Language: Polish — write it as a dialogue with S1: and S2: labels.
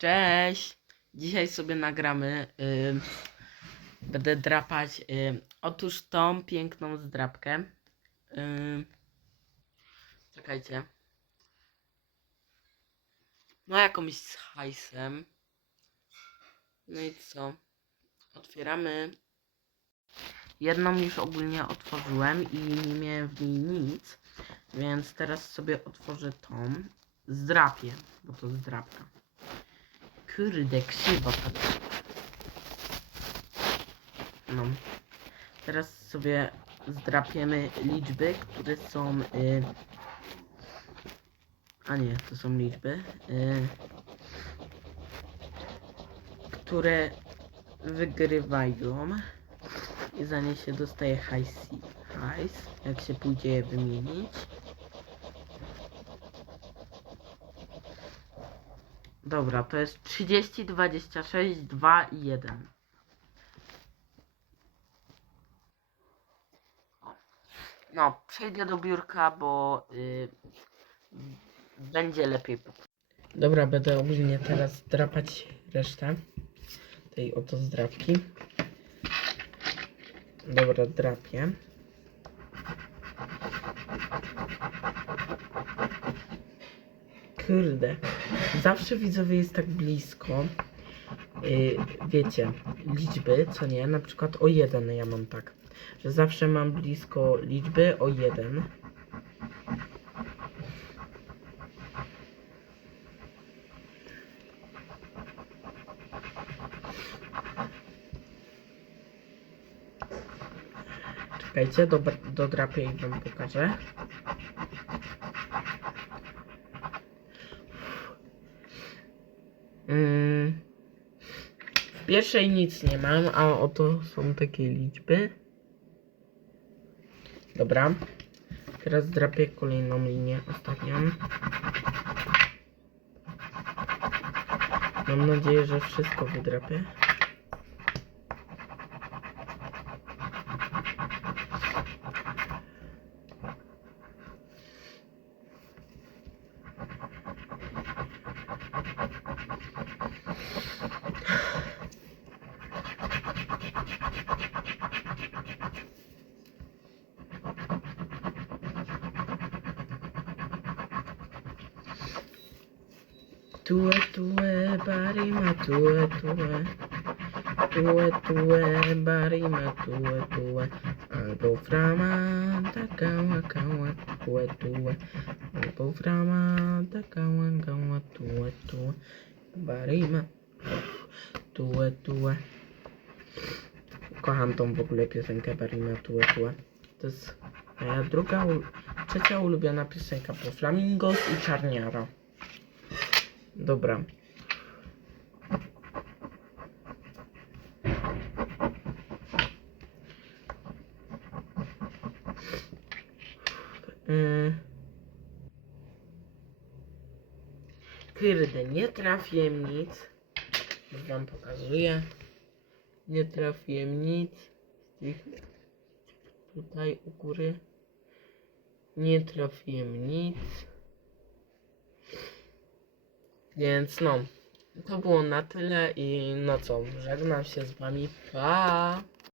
S1: Cześć! Dzisiaj sobie nagramy. ym, będę drapać. ym, otóż tą piękną zdrapkę. Ym, czekajcie. No jakąś z hajsem. No i co? Otwieramy. Jedną już ogólnie otworzyłem i nie miałem w niej nic. Więc teraz sobie otworzę tą. Zdrapię, bo to zdrapka. Kurde, krzywo tak. No. Teraz sobie zdrapiemy liczby, które są. Y... A nie, to są liczby. Y... Które wygrywają. I za nie się dostaje hajs. hajs jak się pójdzie je wymienić. Dobra, to jest 30, 26, 2 i 1. O. No, przejdę do biurka, bo y, będzie lepiej. Dobra, będę ogólnie teraz drapać resztę tej oto zdrapki. Dobra, drapię. Kurde. Zawsze widzowie jest tak blisko. Yy, wiecie, liczby, co nie? Na przykład o jeden ja mam tak. Że zawsze mam blisko liczby o jeden. Czekajcie, dobra, dodrapię i wam pokażę. W pierwszej nic nie mam, a oto są takie liczby. Dobra. Teraz drapię kolejną linię, ostatnią. Mam nadzieję, że wszystko wydrapię. Tua, tua, barima, tua, tua. Tua, tua, barima, tua, tua. Albo framanta, kawa, kawa, tua, tua. Albo frama kawa, kawa, tua, tua. Barima, tua, tua. Kocham tą w ogóle piosenkę Barima, tua, tua. To jest moja druga, trzecia ulubiona piosenka po Flamingos i Czarniara. Dobra. Yy. Kurde, nie trafiłem nic. Wam pokazuję. Nie trafiłem nic tutaj u góry. Nie trafiłem nic. Więc no, to było na tyle i no co, żegnam się z wami. Pa!